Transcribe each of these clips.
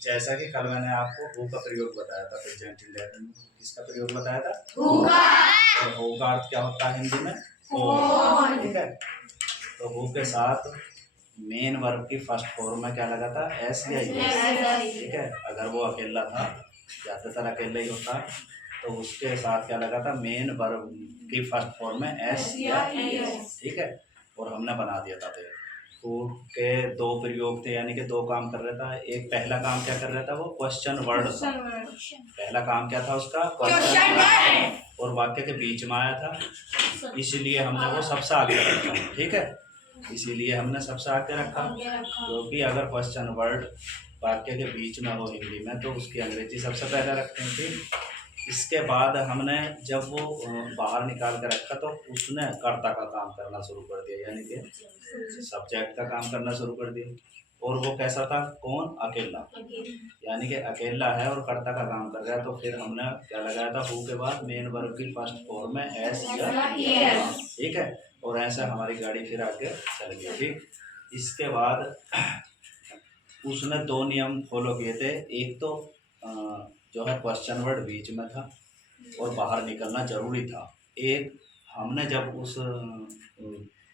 जैसा कि कल मैंने आपको हु का प्रयोग बताया था, प्रेजेंट इंडेफिनिट में किसका प्रयोग बताया था? हु का। और हु का अर्थ क्या होता है हिंदी में? कौन। ठीक है, तो हु के साथ मेन वर्ब की फर्स्ट फॉर्म में क्या लगा था? एस या एस। ठीक है, अगर वो अकेला था, ज्यादातर अकेला ही होता है, तो उसके साथ क्या लगा था? मेन वर्ब की फर्स्ट फॉर्म में एस या एस। ठीक है, और हमने बना दिया था। हु के दो प्रयोग थे, यानी कि दो काम कर रहा था। एक पहला काम क्या कर रहा था? वो क्वेश्चन वर्ड था। पहला काम क्या था उसका? Question word. और वाक्य के बीच में आया था, इसीलिए हमने वो सबसे आगे रखा। ठीक है, इसीलिए हमने सबसे आगे रखा, क्योंकि अगर क्वेश्चन वर्ड वाक्य के बीच में हो हिंदी में तो उसकी अंग्रेजी सबसे पहले रखते हैं। ठीक, इसके बाद हमने जब वो बाहर निकाल कर रखा तो उसने कर्ता का काम करना शुरू कर दिया, यानी कि सब्जेक्ट का काम करना शुरू कर दिया। और वो कैसा था? कौन? अकेला, यानी कि अकेला है और कर्ता का काम कर रहा है। तो फिर हमने क्या लगाया था? हु के बाद मेन वर्ब की फर्स्ट फॉर्म में एस या। ठीक है, और ऐसे हमारी गाड़ी फिर आगे चल गई। ठीक, इसके बाद उसने दो नियम फॉलो किए थे। एक तो जो है क्वेश्चन वर्ड बीच में था और बाहर निकलना जरूरी था। एक, हमने जब उस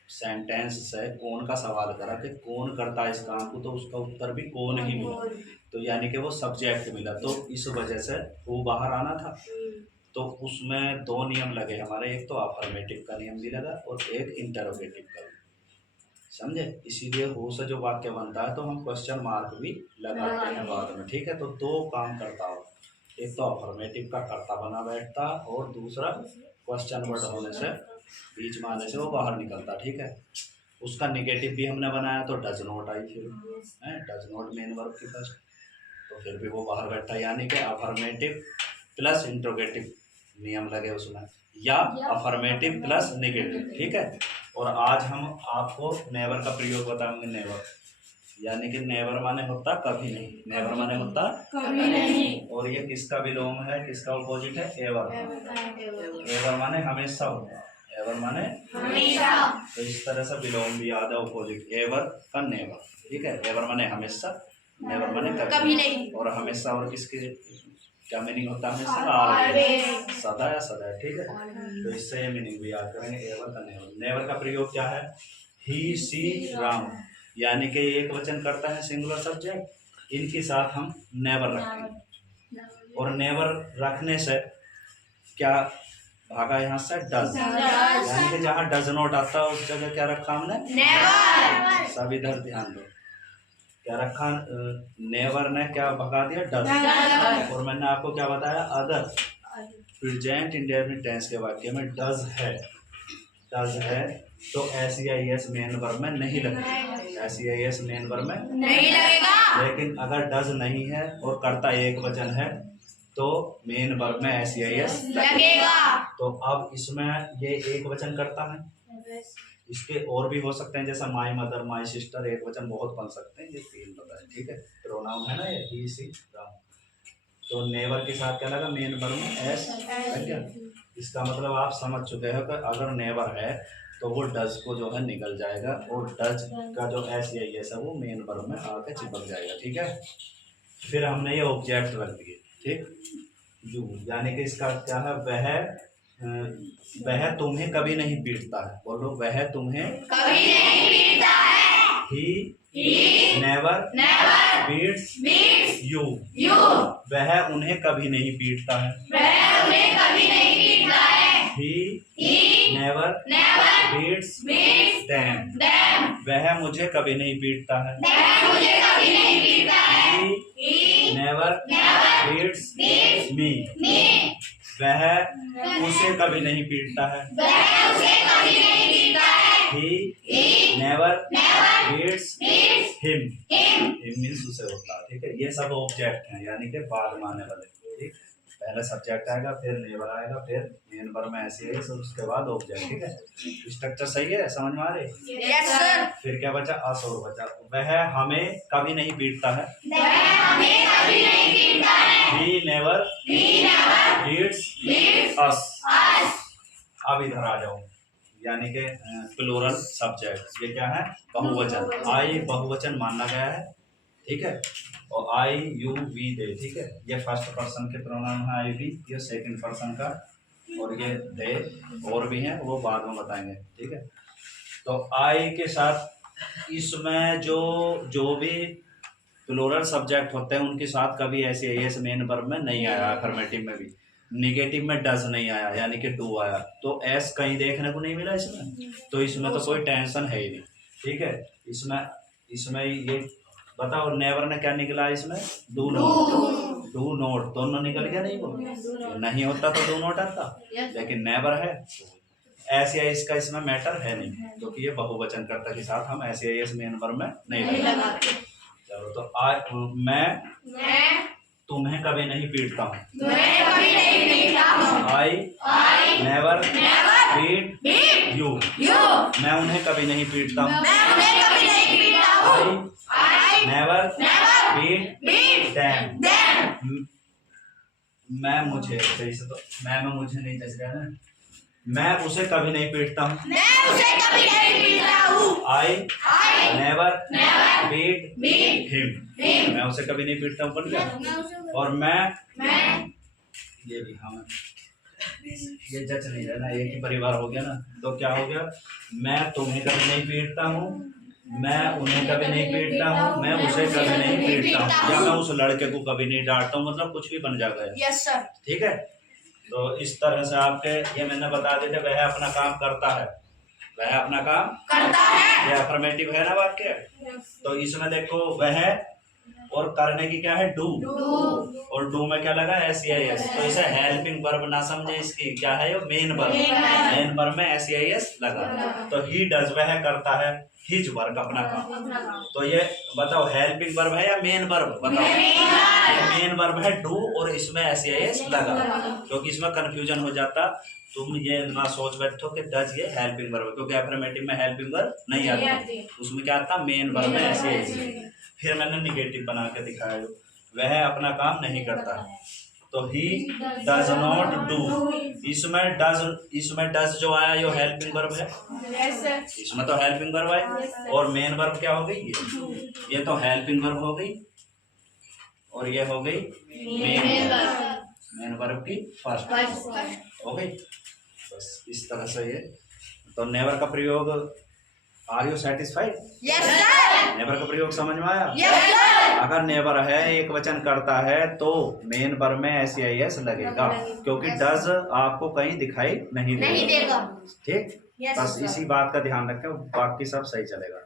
सेंटेंस से कौन का सवाल करा कि कौन करता है इस काम को, तो उसका उत्तर भी कौन ही मिला, तो यानी कि वो सब्जेक्ट मिला। तो इस वजह से वो बाहर आना था। तो उसमें दो नियम लगे हमारे, एक तो अफर्मेटिव का नियम भी लगा और एक इंटरोगेटिव का भी, समझे? इसीलिए हो से जो वाक्य बनता है तो हम क्वेश्चन मार्क भी लगाते हैं बाद में। ठीक है, तो दो काम करता हो, एक तो अफर्मेटिव का कर्ता बना बैठता और दूसरा क्वेश्चन वर्ड होने से बीच में आने से वो बाहर निकलता। ठीक है, उसका निगेटिव भी हमने बनाया तो डज नॉट आई, फिर है डज नॉट मेन वर्ब की फर्स्ट, तो फिर भी वो बाहर बैठता, यानी कि अफर्मेटिव प्लस इंट्रोगेटिव नियम लगे उसमें, या अफर्मेटिव प्लस नेगेटिव। ठीक है, और आज हम आपको नेवर का प्रयोग बताएंगे। नेवर यानी कि नेवर माने होता कभी नहीं, नेवर माने होता कभी नहीं। और ये किसका विलोम है? किसका ऑपोजिट है? एवर। एवर माने हमेशा होता, एवर माने हमेशा। तो इस तरह से विलोम भी याद है, ऑपोजिट एवर का नेवर। ठीक है, एवर माने हमेशा, नेवर माने कभी नहीं। और हमेशा और किसके क्या मीनिंग होता है? हमेशा, ऑलवेज, सदा या सदा। ठीक है, तो इससे ये मीनिंग भी याद करेंगे, एवर का नेवर। नेवर का प्रयोग क्या है? ही, सी, राम, यानी कि एक वचन करता है सिंगुलर सब्जेक्ट, इनके साथ हम नेवर रखेंगे। और नेवर रखने से क्या भागा यहाँ से? डज, यानी कि जहाँ डज नॉट आता है उस जगह क्या रखा हमने? नेवर। सब इधर ध्यान दो, क्या रखा? नेवर ने क्या भगा दिया? डज। और मैंने आपको क्या बताया? अगर प्रेजेंट इंडेफिनिट टेंस के वाक्य में डज है, डज है तो एस या एस मेन वर्ब में नहीं लगेगा, एस या एस मेन वर्ब में नहीं लगेगा। लेकिन अगर डज नहीं है और कर्ता एक वचन है तो मेन वर्ब में एस या एस लगेगा। तो अब इसमें ये एक वचन करता है, इसके और भी हो सकते हैं, जैसा माई मदर, माई सिस्टर, एक वचन बहुत बन सकते हैं, ये तीन बताए। ठीक है, प्रोनाउन है ना ये, ही, सी, राम। तो नेवर के साथ क्या लगा? मेन वर्ब में एस है क्या? इसका मतलब आप समझ चुके हो कि अगर नेवर है तो वो डज को जो है निकल जाएगा और डज का जो एस या एस है वो मेन वर्ब में आके चिपक जाएगा। ठीक है, फिर हमने ये ऑब्जेक्ट रख दिए। ठीक, यू, यानी कि इसका क्या है? वह तुम्हें कभी नहीं पीटता है। बोलो, वह तुम्हें कभी नहीं पीटता है। He never beats you. वह उन्हें कभी नहीं पीटता है। वह उन्हें कभी नहीं पीटता है। He never beats them. वह मुझे कभी नहीं पीटता है। वह मुझे कभी नहीं पीटता है। ही नेवर बीट्स मी। वह उसे कभी नहीं पीटता है। वह उसे कभी नहीं पीटता है। He never beats him. Him means उसे होता है। ठीक है, ये सब ऑब्जेक्ट हैं, यानी कि बाद में आने वाले। ठीक, पहले सब्जेक्ट आएगा, फिर नेवर आएगा, फिर मेन वर्ब में ऐसे है, उसके बाद ऑब्जेक्ट। ठीक है, स्ट्रक्चर सही है, समझ में आ रही? Yes sir. फिर क्या बचा? अस और बचा। वह हमें कभी नहीं पीटता है। वह हमें कभी नहीं पीटता है। ही नेवर बीट्स अस। अब इधर आ जाओ, यानी कि प्लूरल सब्जेक्ट, ये क्या है? बहुवचन। आई बहुवचन माना गया है। ठीक है, और आई यू वी दे, ठीक है। ये फर्स्ट पर्सन के प्रोनाउन है आई वी, ये सेकंड पर्सन का, और ये दे और भी हैं वो बाद में बताएंगे, ठीक है। तो आई के साथ इसमें जो भी प्लूरल सब्जेक्ट होते हैं उनके साथ कभी ऐसे एस मेन वर्ब में नहीं आया, अफर्मेटिव में भी। निगेटिव में डज नहीं आया, यानी कि डू आया, तो एस कहीं देखने को नहीं मिला इसमें, तो इसमें तो कोई टेंशन है ही नहीं, ठीक है। इसमें ये बताओ नेवर ने क्या निकला इसमें, डू नॉट, डू नॉट दोनों निकल गया, नहीं वो नहीं होता तो डू नॉट आता, लेकिन नेवर है ऐसे इसका इसमें मैटर है नहीं, क्योंकि ये बहुवचन कर्ता के साथ हम ऐसे इस मेन वर्ब में नहीं लगाते। चलो तो आज मैं तुम्हें कभी नहीं पीटता हूँ, आई नेवर बीट यू, मैं उन्हें कभी नहीं पीटता हूँ, आई नेवर बीट देम, मैं मुझे सही से तो मैं मुझे नहीं जच रहा है, मैं उसे कभी नहीं पीटता हूँ, आई नेवर बीट हिम, मैं उसे कभी नहीं पीटता हूँ, बन गया। और मैं ये भी हाँ ये जच नहीं रहा ना, एक ही परिवार हो गया ना, तो क्या हो गया, मैं तुम्हें कभी नहीं पीटता हूँ, मैं उन्हें कभी नहीं पीटता हूँ, मैं उसे कभी नहीं पीटता हूँ, या मैं उस लड़के को कभी नहीं डांटता हूँ, मतलब कुछ भी बन जाता है। Yes sir. ठीक है, तो इस तरह से आपके ये मैंने बता दिया था, वह अपना काम करता है, वह अपना काम करता है, ये अफर्मेटिव है ना वाक्य। तो इसमें देखो वह और करने की क्या है डू, और डू में क्या लगा SEIS, तो इसे हेल्पिंग वर्ब ना समझे, इसकी क्या है ये मेन वर्ब, मेन वर्ब में SEIS लगा, तो ही डज वह करता है, हिज वर्क अपना काम। तो ये बताओ हेल्पिंग वर्ब है या मेन वर्ब, बताओ। ये मेन वर्ब है डू और इसमें SEIS लगा, क्योंकि इसमें कंफ्यूजन हो जाता, तुम ये ना सोच बैठो कि डज ये हेल्पिंग वर्ब, क्योंकि अफर्मेटिव में हेल्पिंग वर्ब नहीं आता, उसमें क्या आता मेन वर्ब में SEIS। फिर मैंने निगेटिव बना के दिखाया, वह अपना काम नहीं करता, तो ही डज नॉट डू, इसमें डज जो आया ये हेल्पिंग वर्ब है, इसमें तो हेल्पिंग वर्ब है, और मेन वर्ब क्या हो गई ये तो हेल्पिंग वर्ब हो गई, और ये हो गई मेन वर्ब की फर्स्ट हो गई। बस इस तरह से ये तो नेवर का प्रयोग, are you satisfied? Yes sir. Never का प्रयोग समझ में आया? Yes sir. अगर नेवर है एक वचन करता है तो मेन वर्ब में SEIS लगेगा, क्योंकि डज आपको कहीं दिखाई नहीं देगा। ठीक, बस इसी बात का ध्यान रखें, बाकी सब सही चलेगा।